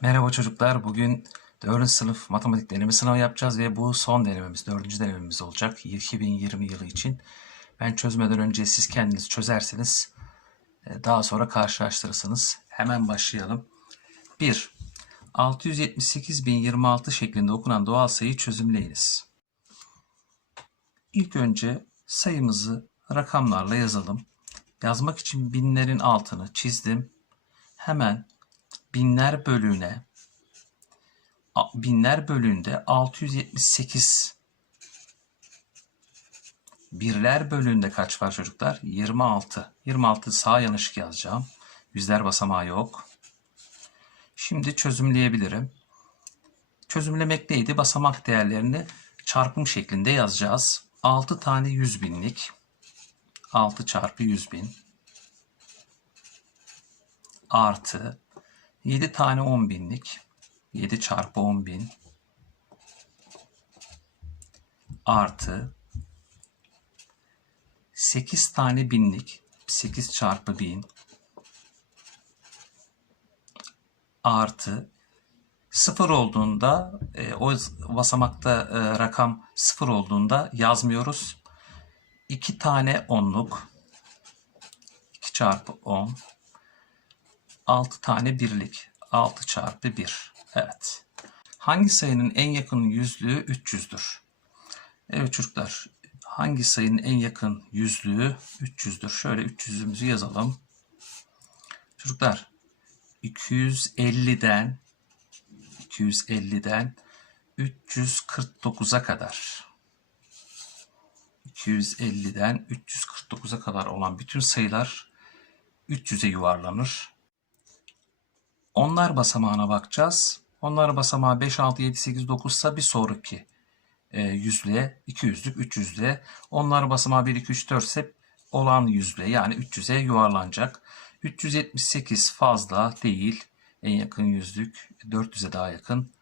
Merhaba çocuklar. Bugün 4. sınıf matematik deneme sınavı yapacağız ve bu son denememiz, 4. denememiz olacak 2020 yılı için. Ben çözmeden önce siz kendiniz çözersiniz. e, Daha sonra karşılaştırırsınız. Hemen başlayalım. 1. 678.026 şeklinde okunan doğal sayıyı çözümleyiniz. İlk önce sayımızı rakamlarla yazalım. Yazmak için binlerin altını çizdim. Hemen binler bölüğüne binler bölüğünde 678 birler bölüğünde kaç var çocuklar? 26. 26 sağ yanlışık yazacağım. Yüzler basamağı yok. Şimdi çözümleyebilirim. Çözümlemek neydi? Basamak değerlerini çarpım şeklinde yazacağız. 6 tane 100 binlik. 6 çarpı 100 bin. Artı 7 tane 10 binlik. 7 çarpı 10 bin. Artı 8 tane binlik. 8 çarpı 1000. Artı 0 olduğunda e, o basamakta e, rakam 0 olduğunda yazmıyoruz. 2 tane onluk. 2 çarpı 10. 6 tane birlik. 6 çarpı 1. Evet. Hangi sayının en yakın yüzlüğü 300'dür? Evet çocuklar. Hangi sayının en yakın yüzlüğü 300'dür? Şöyle 300'ümüzü yazalım. Çocuklar 250'den 250'den 349'a kadar 250'den 349'a kadar olan bütün sayılar 300'e yuvarlanır. Onlar basamağına bakacağız. Onlar basamağı 5, 6, 7, 8, 9 ise bir sonraki yüzlüğe, 200'lük, 300'lüğe. Onlar basamağı 1, 2, 3, 4 ise olan yüzlüğe yani 300'e yuvarlanacak. 378 fazla değil. En yakın yüzlük 400'e daha yakın.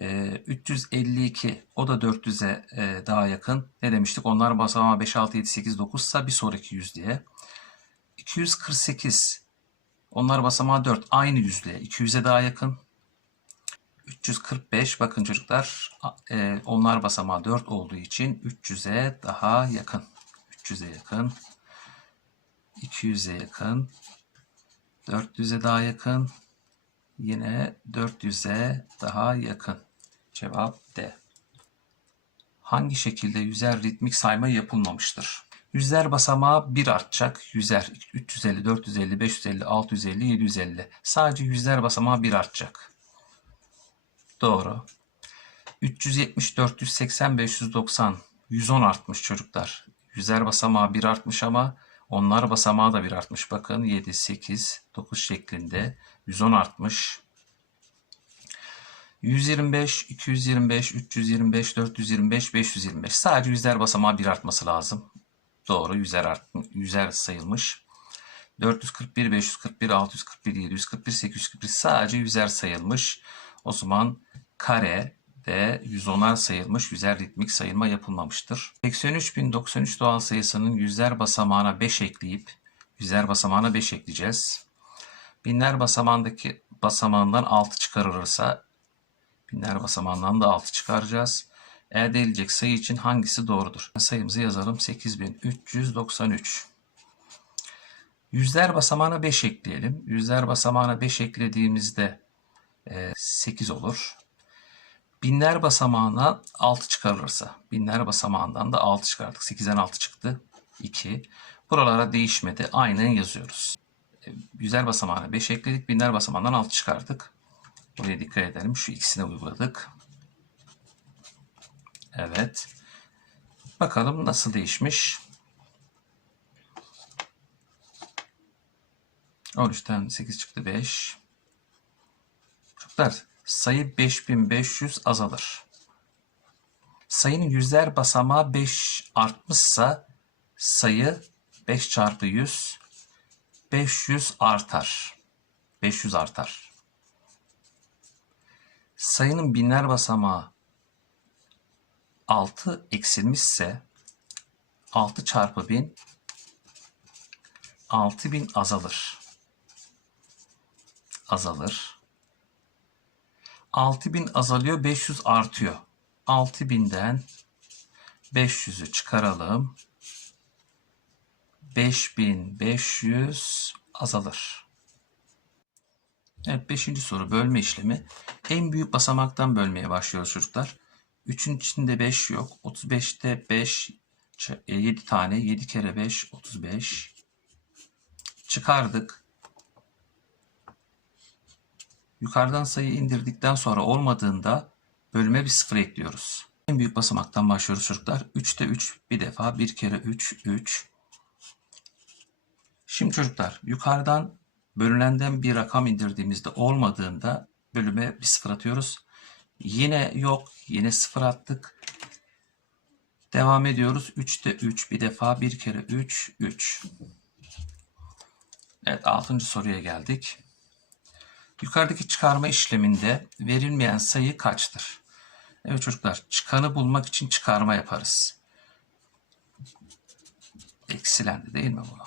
E, 352 o da 400'e e, daha yakın. Ne demiştik? Onlar basamağı 5, 6, 7, 8, 9 ise bir sonraki yüzlüğe. 248 onlar basamağı 4 aynı yüzlüğe 200'e daha yakın. 345 bakın çocuklar e, onlar basamağı 4 olduğu için 300'e daha yakın. 300'e yakın. 200'e yakın. 400'e daha yakın. Yine 400'e daha yakın. Cevap D. Hangi şekilde yüzer ritmik sayma yapılmamıştır? Yüzler basamağı 1 artacak. Yüzer 350, 450, 550, 650, 750. Sadece yüzler basamağı 1 artacak. Doğru. 370, 480, 590, 110 artmış çocuklar. Yüzer basamağı 1 artmış ama onlar basamağı da 1 artmış. Bakın 7, 8, 9 şeklinde 110 artmış. 125, 225, 325, 425, 525. Sadece yüzler basamağı 1 artması lazım. Doğru yüzer, art, yüzer sayılmış. 441, 541, 641, 741, 841 sadece yüzer sayılmış. O zaman kare de 110'ar sayılmış, yüzer ritmik sayılma yapılmamıştır. 83.093 doğal sayısının yüzler basamağına 5 ekleyip yüzer basamağına 5 ekleyeceğiz. Binler basamağındaki basamağından 6 çıkarılırsa binler basamağından da 6 çıkaracağız. Elde edilecek sayı için hangisi doğrudur? Sayımızı yazalım. 8393. Yüzler basamağına 5 ekleyelim. Yüzler basamağına 5 eklediğimizde 8 olur. Binler basamağına 6 çıkarılırsa, binler basamağından da 6 çıkardık. 8'den 6 çıktı. 2. Buralara değişmedi. Aynen yazıyoruz. E, Yüzer basamağına 5 ekledik. Binler basamağından 6 çıkardık. Buraya dikkat edelim. Şu ikisini uyguladık. Evet. Bakalım nasıl değişmiş. 13'ten 8 çıktı 5. Çocuklar sayı 5500 azalır. Sayının yüzler basamağı 5 artmışsa sayı 5 çarpı 100 500 artar. 500 artar. sayının binler basamağı 6 eksilmişse 6 çarpı 1000 6000 azalır. Azalır. 6000 azalıyor, 500 artıyor. 6000'den 500'ü çıkaralım. 5500 azalır. Evet 5. soru bölme işlemi. En büyük basamaktan bölmeye başlıyoruz çocuklar. 3'ün içinde 5 yok. 35'te 5 7 tane. 7 kere 5 35. Çıkardık. Yukarıdan sayı indirdikten sonra olmadığında bölüme bir sıfır ekliyoruz. En büyük basamaktan başlıyoruz çocuklar. 3'te 3 bir defa. 1 kere 3 3. Şimdi çocuklar yukarıdan bölünenden bir rakam indirdiğimizde olmadığında bölüme bir sıfır atıyoruz. Yine yok. Yine sıfır attık. Devam ediyoruz. 3'te 3 bir defa. 1 kere 3 3. Evet 6. soruya geldik. Yukarıdaki çıkarma işleminde verilmeyen sayı kaçtır? Evet çocuklar çıkanı bulmak için çıkarma yaparız. Eksilendi değil mi bu?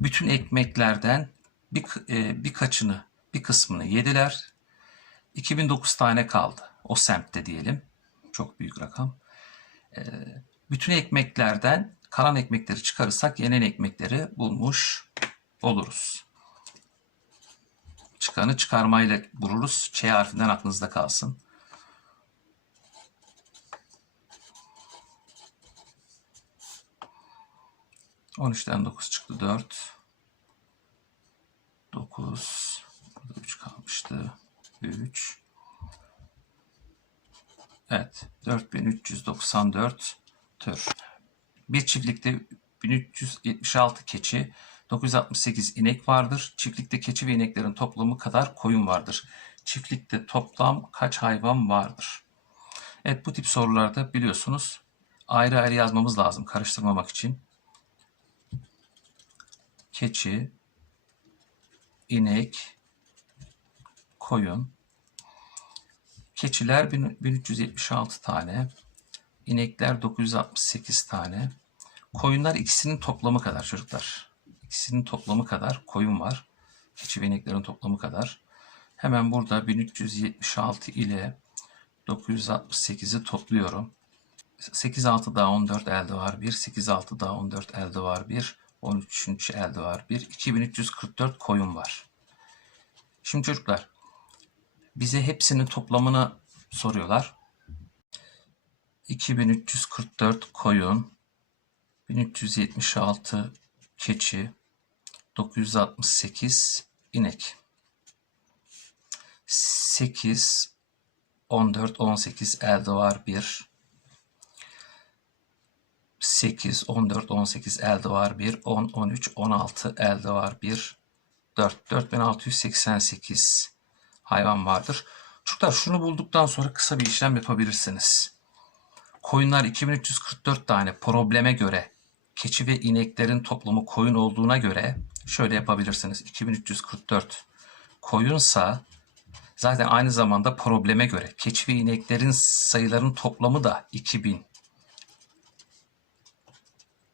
Bütün ekmeklerden bir, e, birkaçını, bir kısmını yediler. 2009 tane kaldı. O semtte diyelim. Çok büyük rakam. E, bütün ekmeklerden kalan ekmekleri çıkarırsak yenen ekmekleri bulmuş oluruz. Çıkanı çıkarmayla buluruz. Ç harfinden aklınızda kalsın. On üçten dokuz çıktı. Dört. Dokuz. Burada üç kalmıştı. Üç. Evet. 4394 tür. Bir çiftlikte 1376 keçi, 968 inek vardır. Çiftlikte keçi ve ineklerin toplamı kadar koyun vardır. Çiftlikte toplam kaç hayvan vardır? Evet bu tip sorularda biliyorsunuz ayrı ayrı yazmamız lazım karıştırmamak için. Keçi, inek, koyun. Keçiler 1376 tane. İnekler 968 tane. Koyunlar ikisinin toplamı kadar çocuklar. İkisinin toplamı kadar koyun var. Keçi ve ineklerin toplamı kadar. Hemen burada 1376 ile 968'i topluyorum. 8 6 daha 14 elde var 1. 8 6 daha 14 elde var 1. 13. elde var 1. 2344 koyun var. Şimdi çocuklar bize hepsinin toplamını soruyorlar. 2344 koyun, 1376 keçi, 968 inek. 8, 14, 18 elde var 1. 8, 14, 18 elde var 1. 10, 13, 16 elde var 1. 4, 4688 hayvan vardır. Çocuklar şunu bulduktan sonra kısa bir işlem yapabilirsiniz. Koyunlar 2344 tane probleme göre keçi ve ineklerin toplamı koyun olduğuna göre şöyle yapabilirsiniz. 2344 koyunsa zaten aynı zamanda probleme göre keçi ve ineklerin sayılarının toplamı da 2000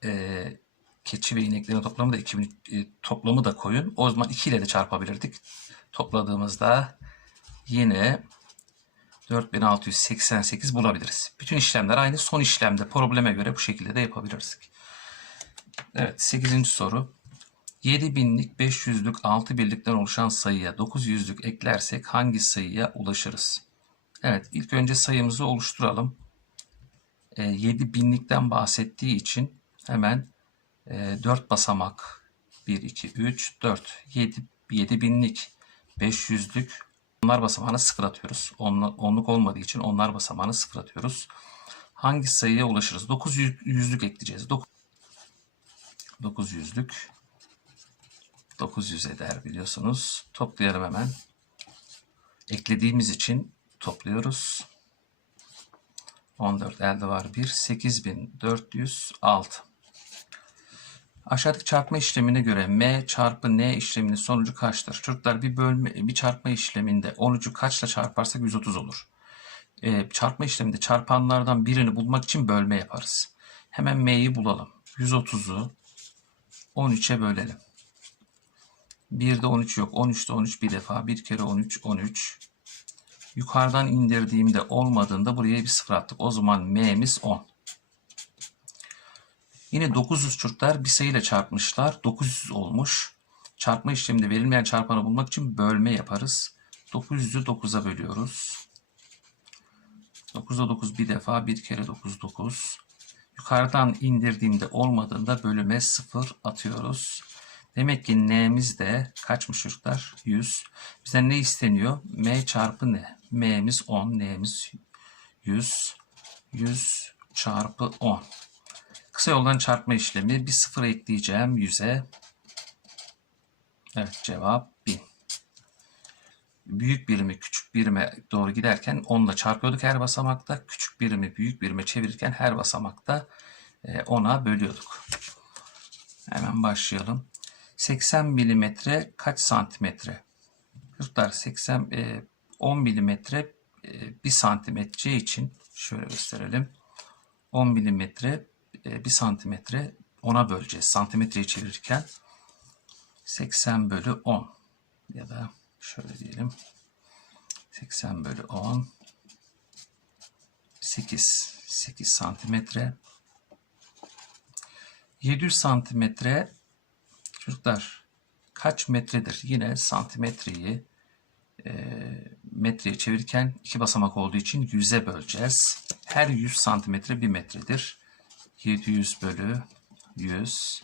ee, keçi ve ineklerin toplamı da 2000 e, toplamı da koyun. O zaman 2 ile de çarpabilirdik. Topladığımızda yine 4688 bulabiliriz. Bütün işlemler aynı. Son işlemde probleme göre bu şekilde de yapabiliriz. Evet 8. soru. 7000'lik, 500'lük, 6 birlikten oluşan sayıya 900'lük eklersek hangi sayıya ulaşırız? Evet ilk önce sayımızı oluşturalım. E, 7000'likten bahsettiği için hemen e, 4 basamak 1, 2, 3, 4, 7, 7000'lik, 500'lük, onlar basamağını sıfır atıyoruz. onluk olmadığı için onlar basamağını sıfır atıyoruz. Hangi sayıya ulaşırız? 900'lük ekleyeceğiz. 900'lük 900 eder biliyorsunuz. Toplayalım hemen. Eklediğimiz için topluyoruz. 14 elde var 1. 8406. Aşağıdaki çarpma işlemine göre m çarpı n işleminin sonucu kaçtır? Çocuklar bir bölme bir çarpma işleminde 13'ü kaçla çarparsak 130 olur. Ee, çarpma işleminde çarpanlardan birini bulmak için bölme yaparız. Hemen m'yi bulalım. 130'u 13'e bölelim. 1'de 13 yok. 13'te 13 bir defa. Bir kere 13, 13. Yukarıdan indirdiğimde olmadığında buraya bir sıfır attık. O zaman m'miz 10. Yine 900 çocuklar bir sayıyla çarpmışlar. 900 olmuş. Çarpma işleminde verilmeyen çarpanı bulmak için bölme yaparız. 900'ü 9'a bölüyoruz. 9'da 9 bir defa. Bir kere 9, 9. Yukarıdan indirdiğimde olmadığında bölüme 0 atıyoruz. Demek ki n'miz de kaçmış çocuklar? 100. Bizden ne isteniyor? m çarpı n. m'miz 10, n'miz 100. 100 çarpı 10. Kısa yoldan çarpma işlemi. Bir sıfır ekleyeceğim 100'e. Evet cevap 1000. Büyük birimi küçük birime doğru giderken 10 ile çarpıyorduk her basamakta. Küçük birimi büyük birime çevirirken her basamakta 10'a bölüyorduk. Hemen başlayalım. 80 milimetre kaç santimetre? Çocuklar 80 e, 10 milimetre e, 1 santimetre için şöyle gösterelim. 10 milimetre e, 1 santimetre 10'a böleceğiz. Santimetreyi çevirirken 80 bölü 10 ya da şöyle diyelim 80 bölü 10 8 8 santimetre 700 santimetre çocuklar kaç metredir? Yine santimetreyi e, metreye çevirirken iki basamak olduğu için 100'e böleceğiz. Her 100 santimetre 1 metredir. 700 bölü 100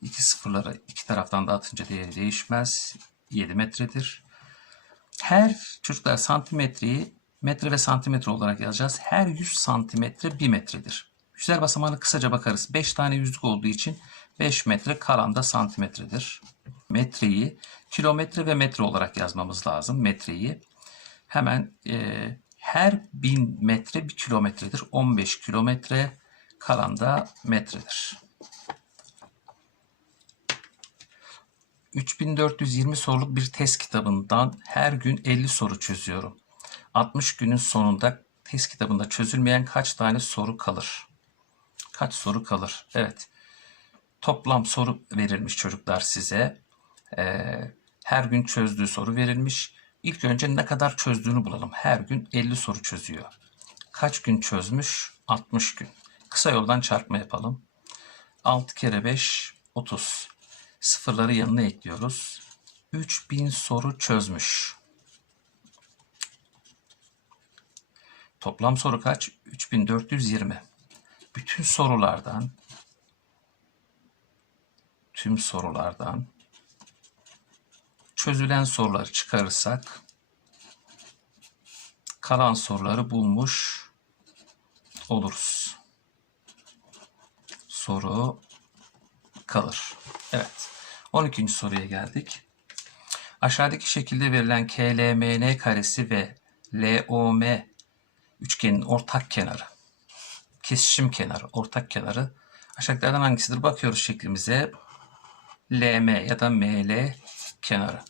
iki sıfırları iki taraftan da atınca değeri değişmez. 7 metredir. Her çocuklar santimetreyi metre ve santimetre olarak yazacağız. Her 100 santimetre 1 metredir. Yüzler basamağına kısaca bakarız. 5 tane yüzlük olduğu için 5 metre kalan da santimetredir. Metreyi kilometre ve metre olarak yazmamız lazım. Metreyi hemen e, her 1000 metre bir kilometredir. 15 kilometre kalan da metredir. 3420 soruluk bir test kitabından her gün 50 soru çözüyorum. 60 günün sonunda test kitabında çözülmeyen kaç tane soru kalır? Kaç soru kalır? Evet. Toplam soru verilmiş çocuklar size. Ee, her gün çözdüğü soru verilmiş. İlk önce ne kadar çözdüğünü bulalım. Her gün 50 soru çözüyor. Kaç gün çözmüş? 60 gün. Kısa yoldan çarpma yapalım. 6 kere 5 30. Sıfırları yanına ekliyoruz. 3000 soru çözmüş. Toplam soru kaç? 3420. Bütün sorulardan tüm sorulardan çözülen soruları çıkarırsak kalan soruları bulmuş oluruz. Soru kalır. Evet. 12. soruya geldik. Aşağıdaki şekilde verilen KLMN karesi ve LOM üçgenin ortak kenarı, kesişim kenarı, ortak kenarı aşağıdakilerden hangisidir? Bakıyoruz şeklimize. LM ya da ML kenarı.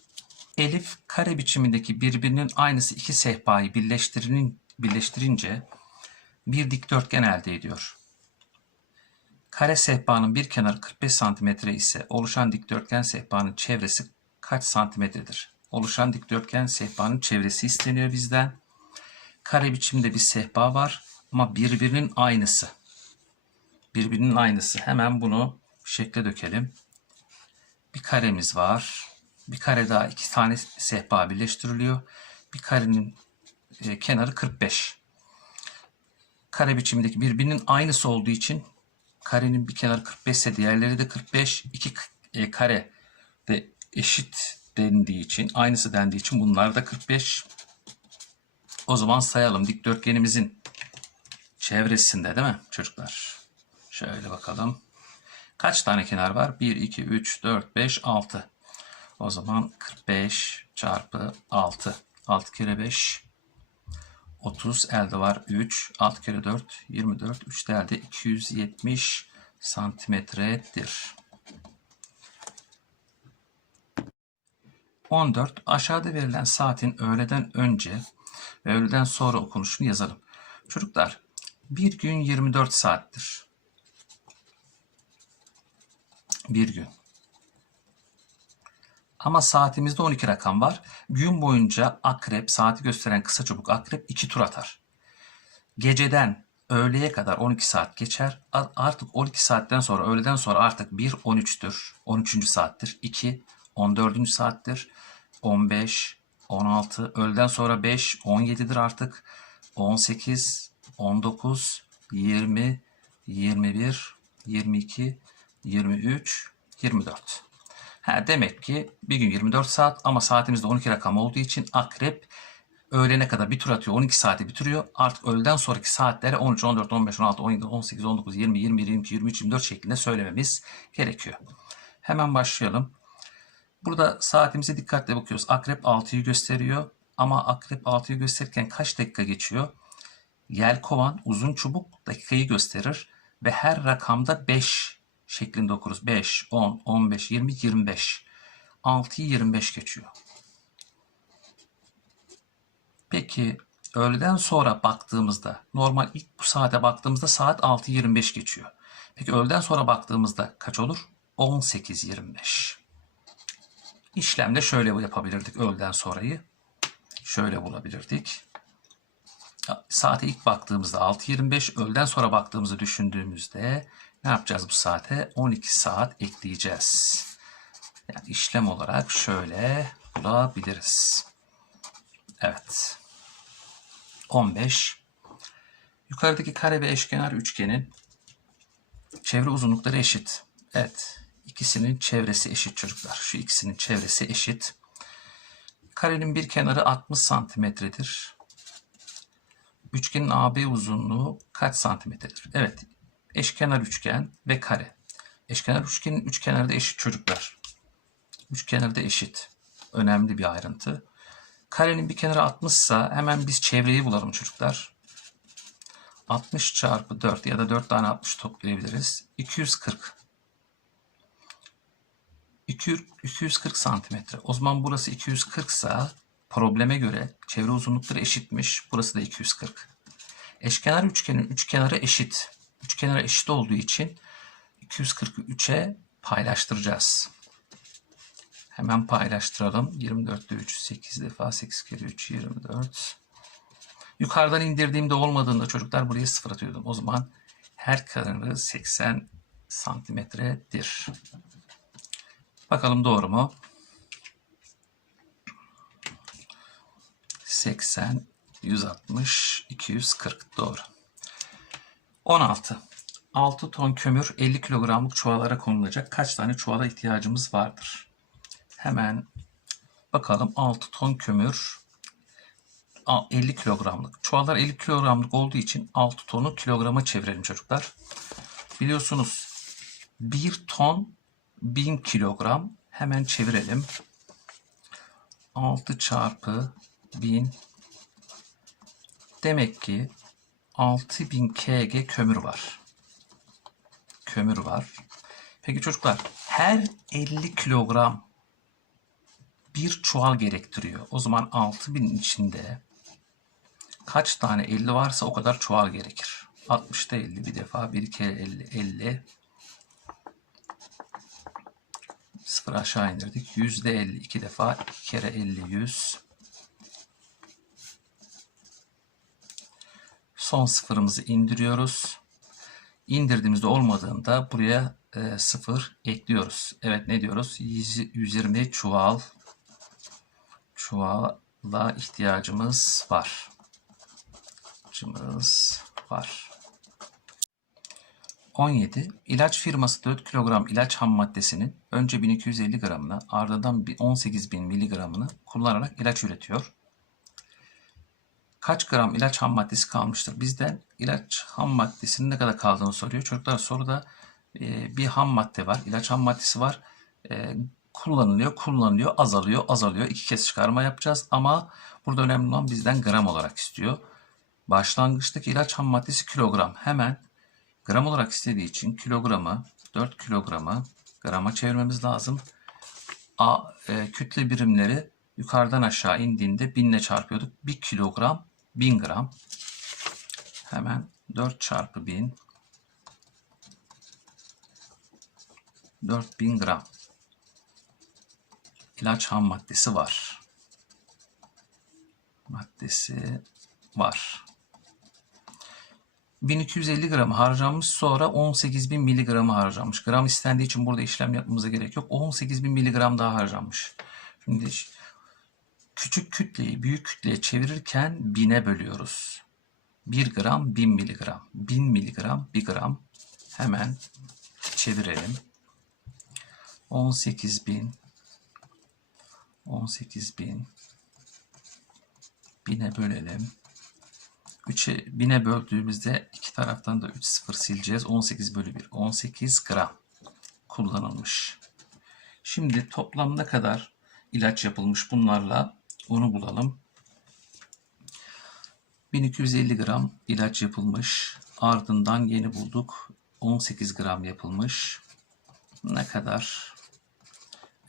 Elif kare biçimindeki birbirinin aynısı iki sehpayı birleştirince bir dikdörtgen elde ediyor. Kare sehpanın bir kenarı 45 cm ise oluşan dikdörtgen sehpanın çevresi kaç santimetredir? Oluşan dikdörtgen sehpanın çevresi isteniyor bizden. Kare biçimde bir sehpa var ama birbirinin aynısı. Birbirinin aynısı. Hemen bunu şekle dökelim. Bir karemiz var. Bir kare daha iki tane sehpa birleştiriliyor. Bir karenin e, kenarı 45. Kare biçimindeki birbirinin aynısı olduğu için karenin bir kenarı 45 ise diğerleri de 45. İki e, kare de eşit dendiği için, aynısı dendiği için bunlar da 45. O zaman sayalım dikdörtgenimizin çevresinde değil mi çocuklar? Şöyle bakalım. Kaç tane kenar var? 1, 2, 3, 4, 5, 6. O zaman 45 çarpı 6. 6 kere 5 30 elde var 3. 6 kere 4 24. 3 de elde 270 santimetredir. 14. Aşağıda verilen saatin öğleden önce ve öğleden sonra okunuşunu yazalım. Çocuklar bir gün 24 saattir. Bir gün. Ama saatimizde 12 rakam var. Gün boyunca akrep, saati gösteren kısa çubuk akrep 2 tur atar. Geceden öğleye kadar 12 saat geçer. Artık 12 saatten sonra, öğleden sonra artık 1 13'tür. 13. saattir. 2 14. saattir. 15 16 öğleden sonra 5 17'dir artık. 18 19 20 21 22 23 24. Ha, demek ki bir gün 24 saat ama saatimizde 12 rakam olduğu için akrep öğlene kadar bir tur atıyor. 12 saati bitiriyor. Artık öğleden sonraki saatlere 13, 14, 15, 16, 17, 18, 19, 20, 21, 22, 23, 24 şeklinde söylememiz gerekiyor. Hemen başlayalım. Burada saatimize dikkatle bakıyoruz. Akrep 6'yı gösteriyor. Ama akrep 6'yı gösterirken kaç dakika geçiyor? Yelkovan uzun çubuk dakikayı gösterir ve her rakamda 5 şeklinde okuruz. 5, 10, 15, 20, 25. 6'yı 25 geçiyor. Peki öğleden sonra baktığımızda normal ilk bu saate baktığımızda saat 6.25 geçiyor. Peki öğleden sonra baktığımızda kaç olur? 18.25. İşlemde şöyle yapabilirdik öğleden sonrayı. Şöyle bulabilirdik. Saate ilk baktığımızda 6.25, öğleden sonra baktığımızı düşündüğümüzde ne yapacağız bu saate? 12 saat ekleyeceğiz. Yani işlem olarak şöyle bulabiliriz. Evet. 15. Yukarıdaki kare ve eşkenar üçgenin çevre uzunlukları eşit. Evet. ikisinin çevresi eşit çocuklar. Şu ikisinin çevresi eşit. Karenin bir kenarı 60 santimetredir. Üçgenin AB uzunluğu kaç santimetredir? Evet. Eşkenar üçgen ve kare. Eşkenar üçgenin üç kenarı da eşit çocuklar. Üç kenarı da eşit. Önemli bir ayrıntı. Karenin bir kenarı 60 ise hemen biz çevreyi bulalım çocuklar. 60 çarpı 4 ya da 4 tane 60 toplayabiliriz. 240. 200 240 santimetre. O zaman burası 240 ise probleme göre çevre uzunlukları eşitmiş. Burası da 240. Eşkenar üçgenin üç kenarı eşit. Üç kenarı eşit olduğu için 240'ı 3'e paylaştıracağız. Hemen paylaştıralım. 24'te 3, 8 defa 8 kere 3, 24. Yukarıdan indirdiğimde olmadığında çocuklar buraya 0 atıyordum. O zaman her kenarı 80 santimetredir. Bakalım doğru mu? 80, 160, 240 doğru. 16. 6 ton kömür 50 kilogramlık çuvallara konulacak. Kaç tane çuvala ihtiyacımız vardır? Hemen bakalım 6 ton kömür 50 kilogramlık. Çuvallar 50 kilogramlık olduğu için 6 tonu kilograma çevirelim çocuklar. Biliyorsunuz 1 ton 1000 kilogram. Hemen çevirelim. 6 çarpı 1000 demek ki 6000 kg kömür var. Kömür var. Peki çocuklar her 50 kilogram bir çuval gerektiriyor. O zaman 6000 içinde kaç tane 50 varsa o kadar çuval gerekir. 60'da 50 bir defa bir kere 50 50 sıfır aşağı indirdik. Yüzde 50 iki defa iki kere 50 100 son sıfırımızı indiriyoruz. İndirdiğimizde olmadığında buraya e, sıfır ekliyoruz. Evet ne diyoruz? 120 çuval çuvala ihtiyacımız var. İhtiyacımız var. 17. İlaç firması 4 kilogram ilaç ham maddesinin önce 1250 gramını ardından 18.000 miligramını kullanarak ilaç üretiyor. Kaç gram ilaç ham maddesi kalmıştır? Bizden ilaç ham maddesinin ne kadar kaldığını soruyor. Çocuklar soruda e, bir ham madde var. ilaç ham maddesi var. E, kullanılıyor, kullanılıyor, azalıyor, azalıyor. İki kez çıkarma yapacağız ama burada önemli olan bizden gram olarak istiyor. Başlangıçtaki ilaç ham maddesi kilogram. Hemen gram olarak istediği için kilogramı 4 kilogramı grama çevirmemiz lazım. A, e, kütle birimleri yukarıdan aşağı indiğinde binle çarpıyorduk. 1 kilogram 1000 gram. Hemen 4 çarpı 1000 4000 gram ilaç ham maddesi var. Maddesi var. 1250 gram harcanmış sonra 18.000 miligramı harcanmış. Gram istendiği için burada işlem yapmamıza gerek yok. 18.000 miligram daha harcanmış. Şimdi küçük kütleyi büyük kütleye çevirirken bine bölüyoruz. 1 gram 1000 miligram. 1000 miligram 1 gram. Hemen çevirelim. 18.000 18.000 1000'e bölelim. 3'e 1000'e böldüğümüzde iki taraftan da 3 sıfır sileceğiz. 18 bölü 1. 18 gram kullanılmış. Şimdi toplam ne kadar ilaç yapılmış bunlarla onu bulalım. 1250 gram ilaç yapılmış. Ardından yeni bulduk. 18 gram yapılmış. Ne kadar?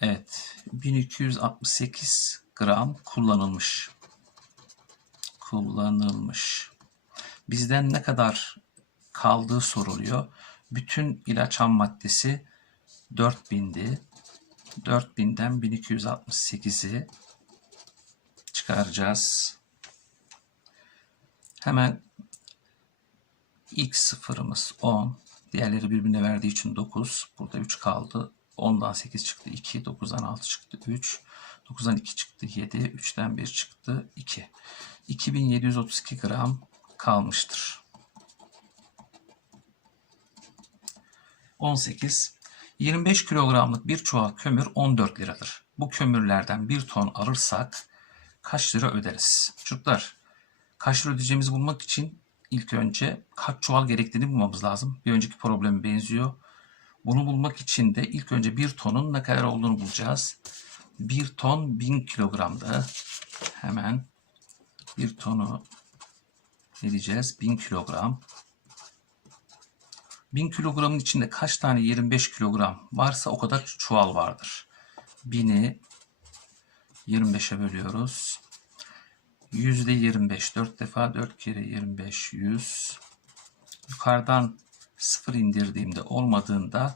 Evet. 1268 gram kullanılmış. Kullanılmış. Bizden ne kadar kaldığı soruluyor. Bütün ilaç ham maddesi 4000'di. 4000'den 1268'i çıkaracağız. Hemen ilk sıfırımız 10. Diğerleri birbirine verdiği için 9. Burada 3 kaldı. 10'dan 8 çıktı 2. 9'dan 6 çıktı 3. 9'dan 2 çıktı 7. 3'ten 1 çıktı 2. 2732 gram kalmıştır. 18. 25 kilogramlık bir çuval kömür 14 liradır. Bu kömürlerden bir ton alırsak kaç lira öderiz? Çocuklar kaç lira ödeyeceğimizi bulmak için ilk önce kaç çuval gerektiğini bulmamız lazım. Bir önceki probleme benziyor. Bunu bulmak için de ilk önce bir tonun ne kadar olduğunu bulacağız. Bir ton 1000 kilogramda. Hemen bir tonu ne diyeceğiz? 1000 kilogram. 1000 kilogramın içinde kaç tane 25 kilogram varsa o kadar çuval vardır. 1000'i 25'e bölüyoruz. Yüzde 25. 4 defa 4 kere 25 100. Yukarıdan 0 indirdiğimde olmadığında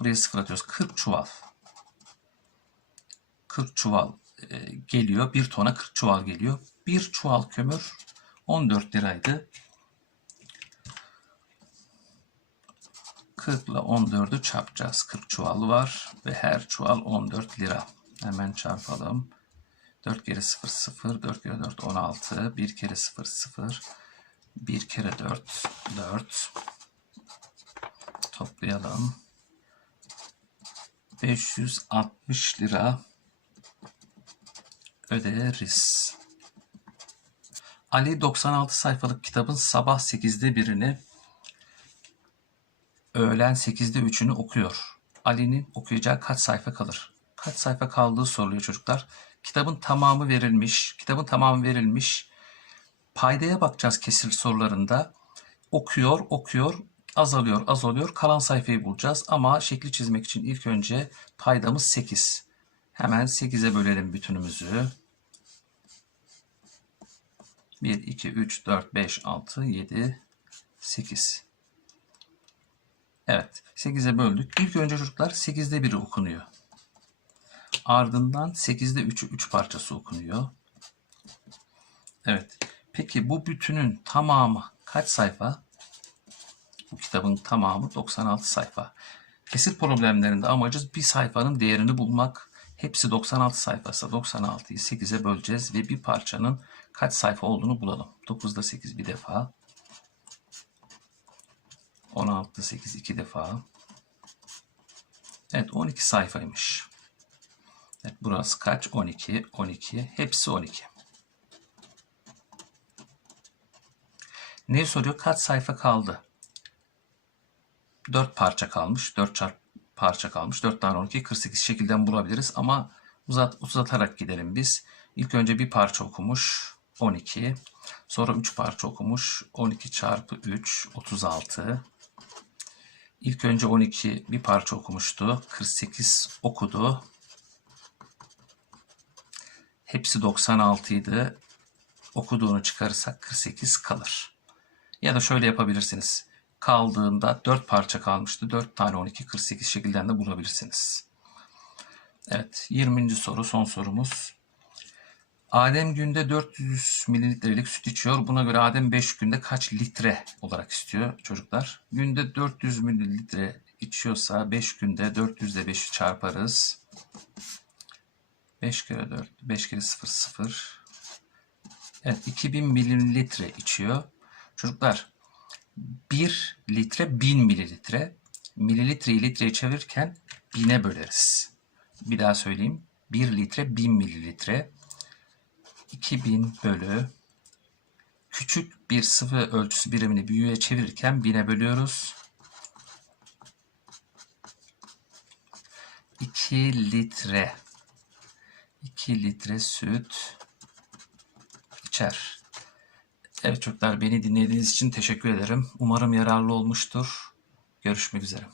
buraya 0 atıyoruz. 40 çuval. 40 çuval e, geliyor. 1 tona 40 çuval geliyor. 1 çuval kömür 14 liraydı. 40 ile 14'ü çarpacağız. 40 çuval var ve her çuval 14 lira. Hemen çarpalım. 4 kere 0 0, 4 kere 4 16, 1 kere 0 0, 1 kere 4 4. Toplayalım. 560 lira öderiz. Ali 96 sayfalık kitabın sabah 8'de birini öğlen 8'de 3'ünü okuyor. Ali'nin okuyacağı kaç sayfa kalır? Kaç sayfa kaldığı soruluyor çocuklar. Kitabın tamamı verilmiş. Kitabın tamamı verilmiş. Paydaya bakacağız kesir sorularında. Okuyor, okuyor, azalıyor, azalıyor. Kalan sayfayı bulacağız. Ama şekli çizmek için ilk önce paydamız 8. Hemen 8'e bölelim bütünümüzü. 1, 2, 3, 4, 5, 6, 7, 8. Evet. 8'e böldük. İlk önce çocuklar 8'de 1'i okunuyor. Ardından 8'de 3'ü 3 parçası okunuyor. Evet. Peki bu bütünün tamamı kaç sayfa? Bu kitabın tamamı 96 sayfa. Kesir problemlerinde amacımız bir sayfanın değerini bulmak. Hepsi 96 sayfası. 96'yı 8'e böleceğiz ve bir parçanın kaç sayfa olduğunu bulalım. 9'da 8 bir defa. 16'da 8 iki defa. Evet 12 sayfaymış. Evet, burası kaç? 12, 12. Hepsi 12. Ne soruyor? Kaç sayfa kaldı? 4 parça kalmış. 4 çarp parça kalmış. 4 tane 12, 48 şekilden bulabiliriz ama uzat, uzatarak gidelim biz. İlk önce bir parça okumuş. 12. Sonra 3 parça okumuş. 12 çarpı 3, 36. İlk önce 12 bir parça okumuştu. 48 okudu. Hepsi 96 idi. Okuduğunu çıkarırsak 48 kalır. Ya da şöyle yapabilirsiniz. Kaldığında 4 parça kalmıştı. 4 tane 12 48 şekilden de bulabilirsiniz. Evet 20. soru son sorumuz. Adem günde 400 mililitrelik süt içiyor. Buna göre Adem 5 günde kaç litre olarak istiyor çocuklar? Günde 400 mililitre içiyorsa 5 günde 400 ile 5'i çarparız. 5 kere 4, 5 kere 0, 0. Evet 2000 mililitre içiyor. Çocuklar 1 litre 1000 mililitre. Mililitreyi litreye çevirirken 1000'e böleriz. Bir daha söyleyeyim. 1 litre 1000 mililitre. 2000 bölü küçük bir sıvı ölçüsü birimini büyüğe çevirirken 1000'e bölüyoruz. 2 litre 2 litre süt içer. Evet çocuklar beni dinlediğiniz için teşekkür ederim. Umarım yararlı olmuştur. Görüşmek üzere.